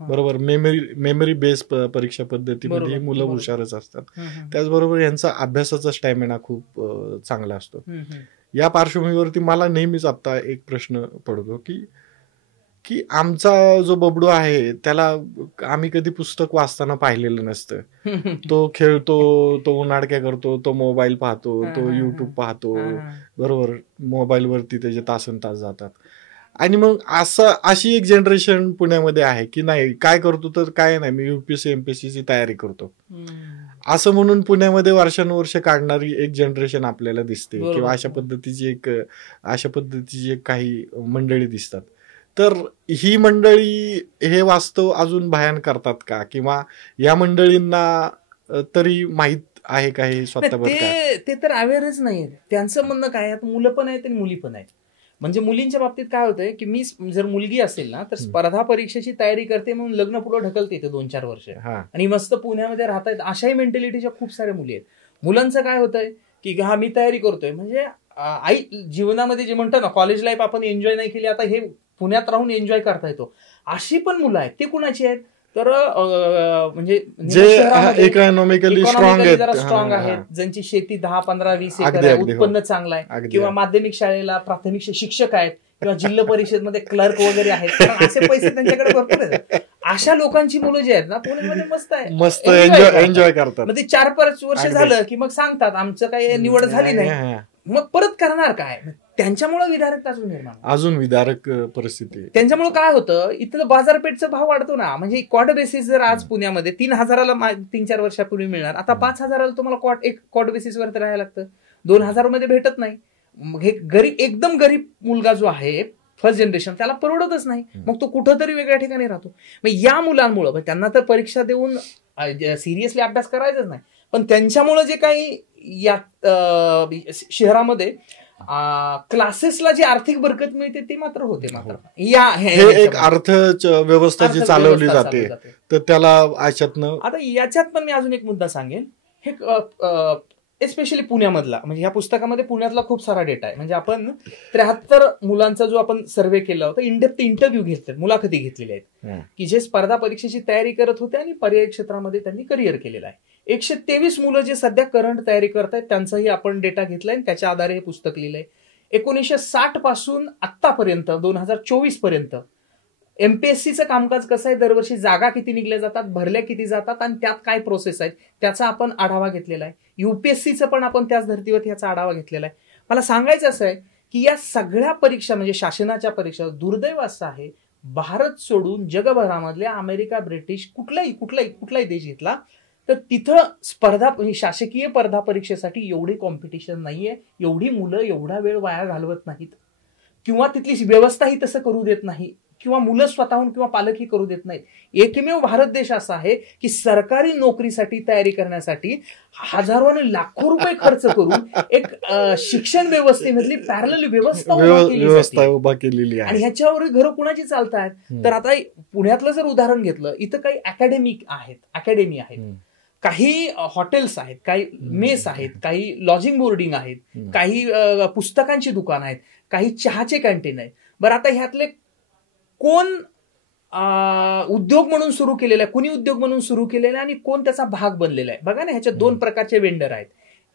बरोबर. मेमरी बेस परीक्षा पद्धतीमध्ये ही मुलं हुशारच असतात. त्याचबरोबर यांचा अभ्यासाचा स्टॅमिना खूप चांगला असतो. या पार्श्वभूमीवरती मला नेहमीच आता एक प्रश्न पडतो की आमचा जो बबडू आहे त्याला आम्ही कधी पुस्तक वाचताना पाहिलेलं नसतं. तो खेळतो, तो उन्हाळक्या करतो, तो मोबाईल पाहतो, तो YouTube पाहतो, बरोबर. मोबाईलवरती त्याचे तासन तास जातात. आणि मग अशी एक जनरेशन पुण्यामध्ये आहे की नाही, काय करतो तर काय नाही, मी UPSC MPSCची तयारी करतो असं म्हणून पुण्यामध्ये वर्षानुवर्ष काढणारी एक जनरेशन आपल्याला दिसते, किंवा अशा पद्धतीची एक काही मंडळी दिसतात. तर ही मंडळी हे वास्तव अजून भयान करतात का, किंवा या मंडळींना तरी माहित आहे का हे स्वतःवर? ते तर अवेअरच नाही. त्यांचं म्हणणं काय, आता मुलं पण आहेत आणि मुली पण आहेत. म्हणजे मुलींच्या बाबतीत काय होतंय की मी जर मुलगी असेल ना तर स्पर्धा परीक्षेची तयारी करते म्हणून लग्न पुढे ढकलते ते 2-4 वर्ष आणि मस्त पुण्यामध्ये राहतायत. अशाही मेंटॅलिटीच्या खूप साऱ्या मुली आहेत. मुलांचं काय होतंय की हा मी तयारी करतोय, म्हणजे आई जीवनामध्ये जे म्हणतो ना कॉलेज लाईफ आपण एन्जॉय नाही केली, आता हे पुण्यात राहून एन्जॉय करता येतो, अशी पण मुलं आहेत. ते कुणाची आहेत तर म्हणजे इकॉनॉमिकली स्ट्रॉंग आहेत, ज्यांची शेती 10, 15, 20 एकर आहे, उत्पन्न चांगलं आहे, किंवा माध्यमिक शाळेला प्राथमिक शिक्षक आहेत, किंवा जिल्हा परिषदमध्ये क्लर्क वगैरे आहेत, कारण असे पैसे त्यांच्याकडे भरपूर आहेत. अशा लोकांची मुलं जी आहेत ना पुण्यामध्ये मस्त एन्जॉय करतात. मग ते 4-5 वर्ष झालं की मग सांगतात आमचं काही निवड झाली नाही, मग परत करणार काय. त्यांच्यामुळे अजून विदारक परिस्थिती. त्यांच्यामुळे काय होतं, इथलं बाजारपेठचा भाव वाढतो ना. म्हणजे क्वार्टर बेसिस जर आज पुण्यामध्ये 3,000ला 3-4 वर्षापूर्वी मिळणार, आता 5,000ला तुम्हाला एक क्वार्टर बेसिसवर राहायला लागतं. 2,000 मध्ये भेटत नाही. मग हे एकदम गरीब मुलगा जो आहे फर्स्ट जनरेशन, त्याला परवडतच नाही. मग तो कुठंतरी वेगळ्या ठिकाणी राहतो. मग या मुलांमुळे त्यांना तर परीक्षा देऊन सिरियसली अभ्यास करायचाच नाही, पण त्यांच्यामुळे जे काही या शहरामध्ये क्लासेसला जी आर्थिक बरकत मिळते ती मात्र होते. हे एक अर्थ व्यवस्था जी चालवली जाते तर त्याला अशातनं. आता याच्यात पण मी अजून एक मुद्दा सांगेन, हे एस्पेशली पुण्यामधला, म्हणजे ह्या पुस्तकामध्ये पुण्यातला खूप सारा डेटा आहे. म्हणजे आपण 73 मुलांचा जो आपण सर्व्हे केला होता, इनडेप्थ इंटरव्ह्यू घेतले, मुलाखती घेतलेल्या आहेत, की जे स्पर्धा परीक्षेची तयारी करत होते आणि पर्यायी क्षेत्रामध्ये त्यांनी करिअर केलेलं आहे. 123 मुलं जे सध्या करंट तयारी करतायत त्यांचाही आपण डेटा घेतलाय, त्याच्या आधारे हे पुस्तक लिहिलंय. 1960 पासून आतापर्यंत 2024 पर्यंत MPSCचं कामकाज कसं आहे, दरवर्षी जागा किती निघल्या जातात, भरल्या किती जातात आणि त्यात काय प्रोसेस आहेत त्याचा आपण आढावा घेतलेला आहे. UPSCचं पण आपण त्याच धर्तीवर याचा आढावा घेतलेला आहे. मला सांगायचं असं आहे की या सगळ्या परीक्षा म्हणजे शासनाच्या परीक्षा, दुर्दैव असं आहे, भारत सोडून जगभरामधल्या अमेरिका, ब्रिटिश कुठलाही देश घेतला तर तिथं स्पर्धा शासकीय स्पर्धा परीक्षेसाठी एवढी कॉम्पिटिशन नाहीये, एवढी मुलं एवढा वेळ वाया घालवत नाहीत, किंवा तिथली व्यवस्थाही तसं करू देत नाही, किंवा मुलं स्वतःहून किंवा पालकही करू देत नाहीत. एकमेव भारत देश असा आहे की सरकारी नोकरीसाठी तयारी करण्यासाठी हजारो आणि लाखो रुपये खर्च करून एक शिक्षण व्यवस्थेमधली पॅरलल व्यवस्था उभा केलेली आहे. आणि ह्याच्यावर घरं कुणाची चालतात तर आता पुण्यातलं जर उदाहरण घेतलं, इथं काही अकॅडमी आहेत. काही हॉटेल्स आहेत, काही मेस आहेत, काही लॉजिंग बोर्डिंग आहेत, काही पुस्तकांची दुकान आहेत, काही चहाचे कॅन्टीन आहेत. बरं, आता ह्यातले कोण उद्योग म्हणून सुरू केलेला आहे, कुणी उद्योग म्हणून सुरू केलेला आहे आणि कोण त्याचा भाग बनलेला आहे? बघा ना, ह्याच्यात 2 प्रकारचे वेंडर आहेत.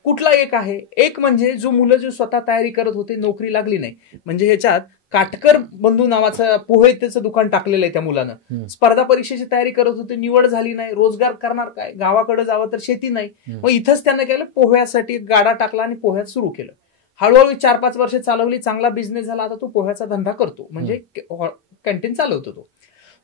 कुठला एक आहे? एक म्हणजे जो मुलं जो स्वतः तयारी करत होते, नोकरी लागली नाही, म्हणजे ह्याच्यात काटकर बंधू नावाचं पोहे त्याचं दुकान टाकलेलं आहे त्या मुलानं. स्पर्धा परीक्षेची तयारी करत होते, निवड झाली नाही, रोजगार करणार काय, गावाकडे जावं तर शेती नाही, मग इथंच त्यानं केलं, पोह्यासाठी गाडा टाकला आणि पोह्यात सुरू केलं. हळूहळू 4-5 वर्ष चालवली, चांगला बिझनेस झाला. आता तो पोह्याचा धंदा करतो, म्हणजे कॅन्टीन चालवतो तो.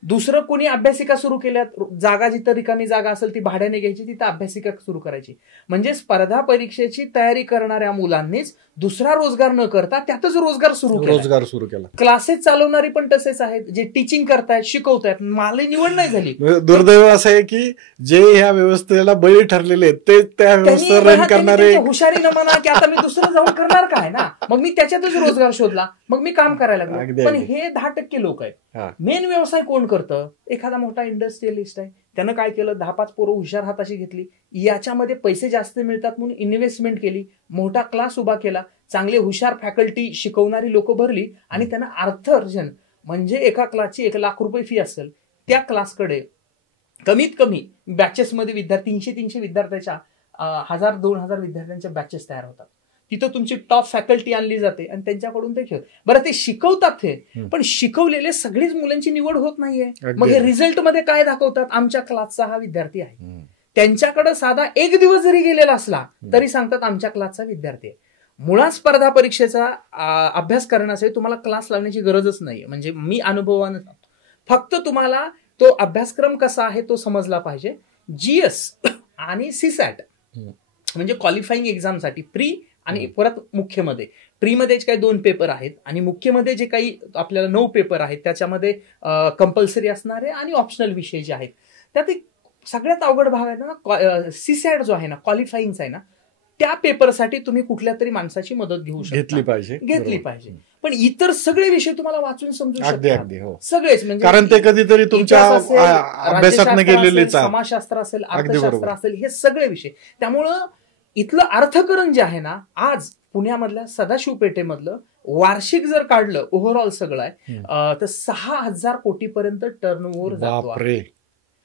दुसरं कोणी अभ्यासिका सुरू केल्यात, जागा जिथं रिकामी जागा असेल ती भाड्याने घ्यायची, तिथं अभ्यासिका सुरू करायची. म्हणजे स्पर्धा परीक्षेची तयारी करणाऱ्या मुलांनीच दुसरा रोजगार न करता त्यातच रोजगार सुरू केला. क्लासेस चालवणारी पण तसेच आहेत, जे टीचिंग करतायत, शिकवतायत. मला निवड नाही झाली. दुर्दैव असं आहे की जे ह्या व्यवस्थेला बळी ठरलेले आहेत ते त्या व्यवस्था रन करणारे हुशारीनं म्हणा की आता मी दुसरं जाऊन करणार काय ना, मग मी त्याच्यातच रोजगार शोधला, मग मी काम करायला लागलो. पण हे 10% लोक आहेत. मेन व्यवसाय कोण करतं? एखादा मोठा इंडस्ट्रियलिस्ट आहे, त्यानं काय केलं, 10-5 पोरं हुशार हाताशी घेतली, याच्यामध्ये पैसे जास्त मिळतात म्हणून इन्व्हेस्टमेंट केली, मोठा क्लास उभा केला, चांगले हुशार फॅकल्टी शिकवणारी लोक भरली आणि त्यांना अर्थार्जन, म्हणजे एका क्लासची 1 लाख रुपये फी असेल, त्या क्लासकडे कमीत कमी बॅचेसमध्ये 300 विद्यार्थ्याच्या 1000-2000 विद्यार्थ्यांच्या बॅचेस तयार होतात. तिथं तुमची टॉप फॅकल्टी आणली जाते आणि त्यांच्याकडून ते खेळ. बरं, ते शिकवतात ते, पण शिकवलेले सगळीच मुलांची निवड होत नाहीये. मग हे रिझल्ट मध्ये काय दाखवतात? आमच्या क्लासचा हा विद्यार्थी आहे. त्यांच्याकडे साधा 1 दिवस जरी गेलेला असला तरी सांगतात आमच्या क्लासचा विद्यार्थी आहे. मुळात स्पर्धा परीक्षेचा अभ्यास करण्यासाठी तुम्हाला क्लास लावण्याची गरजच नाहीये. म्हणजे मी अनुभवानं फक्त तुम्हाला तो अभ्यासक्रम कसा आहे तो समजला पाहिजे. GS आणि CSAT म्हणजे क्वालिफाईंग एक्झामसाठी प्री आणि परत मुख्यमध्ये. प्रीमध्ये काही 2 पेपर आहेत आणि मुख्यमध्ये जे काही आपल्याला 9 पेपर आहेत त्याच्यामध्ये कंपल्सरी असणारे आणि ऑप्शनल विषय जे आहेत, त्यात सगळ्यात अवघड भाग आहे ना CSAT जो आहे ना, क्वालिफाईंगचा आहे ना, त्या पेपरसाठी तुम्ही कुठल्या तरी माणसाची मदत घेतली पाहिजे. पण इतर सगळे विषय तुम्हाला वाचून समजू शकतात सगळेच. म्हणजे कारण ते कधीतरी तुमच्या अभ्यासात गेलेलेच, समाजशास्त्र असेल, अर्थशास्त्र असेल, हे सगळे विषय. त्यामुळं इथलं अर्थकरण जे आहे ना, आज पुण्यामधल्या सदाशिव पेठेमधलं वार्षिक जर काढलं, ओव्हरऑल सगळं आहे तर 6000 कोटीपर्यंत टर्नओव्हर जातो.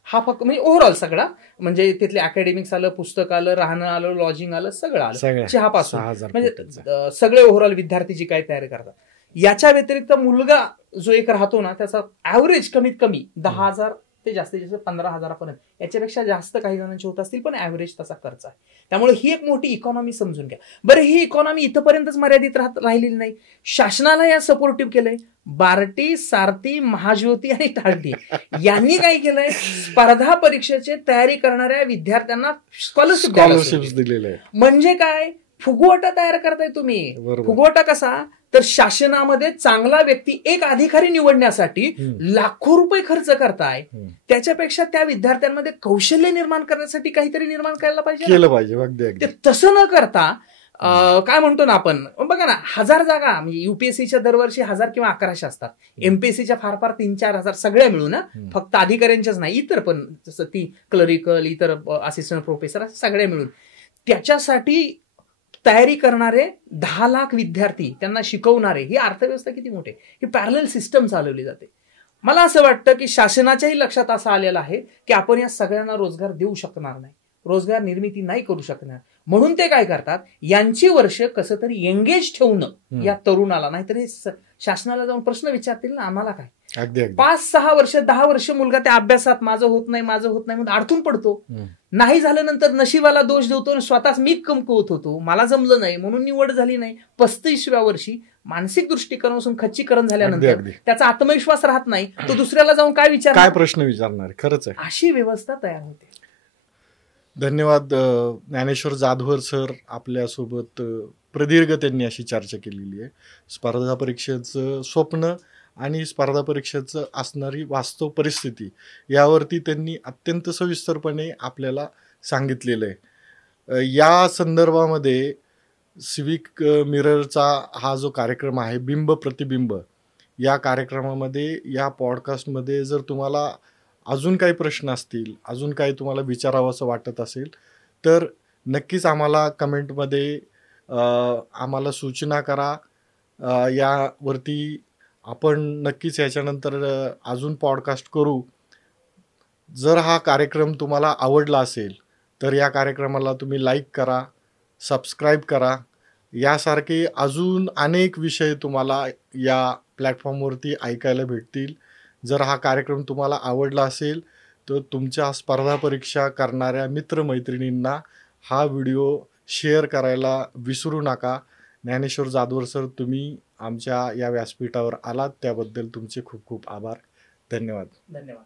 हा फक्त म्हणजे ओव्हरऑल सगळा, म्हणजे तिथले अकॅडमिक्स आलं, पुस्तक आलं, राहणं आलं, लॉजिंग आलं, सगळं आलं, चहापासून, म्हणजे सगळे ओव्हरऑल विद्यार्थी जी काय तयारी करतात. याच्या व्यतिरिक्त मुलगा जो एक राहतो ना, त्याचा ऍव्हरेज कमीत कमी 10,000 ते जास्तीत जास्त 15,000पर्यंत, याच्यापेक्षा जास्त काही जणांचे होत असतील, पण ऍव्हरेज तसा खर्च आहे. त्यामुळे ही एक मोठी इकॉनॉमी समजून घ्या. बरं, ही इकॉनॉमी इथपर्यंतच मर्यादित राहिलेली नाही. शासनाला या सपोर्टिव्ह केलंय. बार्टी, सारथी, महाज्योती आणि टाळटी यांनी काय केलंय, स्पर्धा परीक्षेची तयारी करणाऱ्या विद्यार्थ्यांना स्कॉलरशिप दिलेलं आहे. म्हणजे काय, फुगवटा तयार करताय तुम्ही. फुगवटा कसा, तर शासनामध्ये चांगला व्यक्ती, एक अधिकारी निवडण्यासाठी लाखो रुपये खर्च करताय, त्याच्यापेक्षा त्या विद्यार्थ्यांमध्ये कौशल्य निर्माण करण्यासाठी काहीतरी निर्माण करायला पाहिजे. तसं न करता काय म्हणतो ना आपण, बघा ना, 1000 जागा म्हणजे युपीएससीच्या दरवर्षी 1000 किंवा 1100 असतात, एमपीएससीच्या फार फार 3-4 हजार सगळ्या मिळून ना, फक्त अधिकाऱ्यांच्याच नाही, इतर पण जसं ती क्लरिकल, इतर असिस्टंट प्रोफेसर, सगळ्या मिळून त्याच्यासाठी तयारी करणारे 10 लाख विद्यार्थी, त्यांना शिकवणारे, ही अर्थव्यवस्था किती मोठी, ही पॅरलल सिस्टम चालवली जाते. मला असं वाटतं की शासनाच्याही लक्षात असं आलेलं आहे की आपण या सगळ्यांना रोजगार देऊ शकणार नाही, रोजगार निर्मिती नाही करू शकणार. म्हणून ते काय करतात, यांची वर्ष कसं तरी एंगेज ठेवणं या तरुणाला, नाहीतरी शासनाला जाऊन प्रश्न विचारतील ना, आम्हाला काय 5-6 वर्ष 10 वर्ष मुलगा त्या अभ्यासात माझं होत नाही म्हणून अडकून पडतो. नाही झालं नंतर नशिबाला दोष देतो, स्वतःच मी कमकुवत होतो, मला जमलं नाही म्हणून निवड झाली नाही. 35व्या वर्षी मानसिक दृष्टिकोनापासून खच्चीकरण झाल्यानंतर त्याचा आत्मविश्वास राहत नाही, तो दुसऱ्याला जाऊन काय प्रश्न विचारणार. खरंच आहे, अशी व्यवस्था तयार होते. धन्यवाद ज्ञानेश्वर जाधवर सर, आपल्यासोबत प्रदीर्घ त्यांनी अशी चर्चा केलेली आहे. स्पर्धा परीक्षेचं स्वप्न आणि स्पर्धा परीक्षेचं असणारी वास्तव परिस्थिती यावरती त्यांनी अत्यंत सविस्तरपणे आपल्याला सांगितलेलं आहे. या संदर्भामध्ये सिविक मिररचा हा जो कार्यक्रम आहे, बिंब प्रतिबिंब, या कार्यक्रमामध्ये, या पॉडकास्टमध्ये जर तुम्हाला अजून काही प्रश्न असतील, अजून काही तुम्हाला विचारावंसं वाटत असेल तर नक्कीच आम्हाला कमेंटमध्ये आम्हाला सूचना करा. यावरती आपण नक्कीच याच्यानंतर अजून पॉडकास्ट करू. जर हा कार्यक्रम तुम्हाला आवडला असेल तर या कार्यक्रमाला तुम्ही लाईक करा, सबस्क्राईब करा. यासारखे अजून अनेक विषय तुम्हाला या प्लॅटफॉर्मवरती ऐकायला भेटतील. जर हा कार्यक्रम तुम्हाला आवडला असेल तर तुमच्या स्पर्धा परीक्षा करणाऱ्या मित्रमैत्रिणींना हा व्हिडिओ शेअर करायला विसरू नका. ज्ञानेश्वर जाधवर सर, तुम्ही आमच्या या व्यासपीठावर आलात त्याबद्दल तुमचे खूप खूप आभार. धन्यवाद. धन्यवाद.